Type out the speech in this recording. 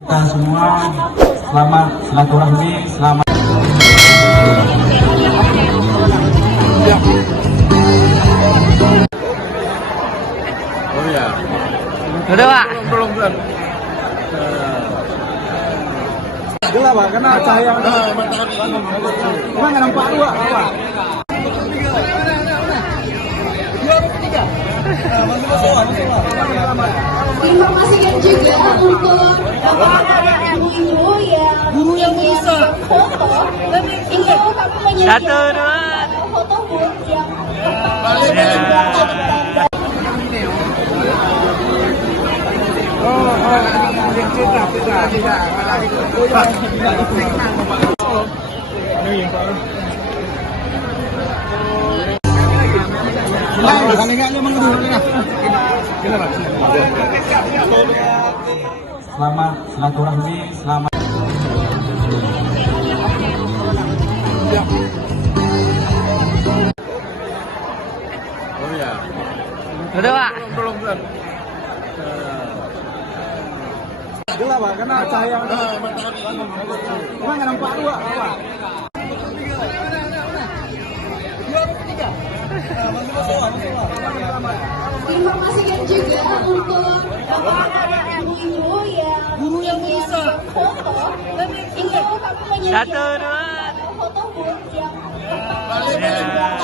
Kita semua selamat silaturahmi, selamat. Oh ya. Udah, Pak. Belum. Gelap, Pak, karena cahaya. Cuma nggak nampak dua, Pak. Informasikan juga untuk guru yang bisa foto itu kami menyediakan Satu, dua. foto booth yang Selamat silaturahmi, selamat. Oh ya. Udah, Pak. Belum. Gelap, Pak, karena cahaya. Cuma nggak nampak dua, Pak. informasikan juga untuk guru yang bisa foto itu kami menyediakan Satu, dua. foto booth yang Tidak,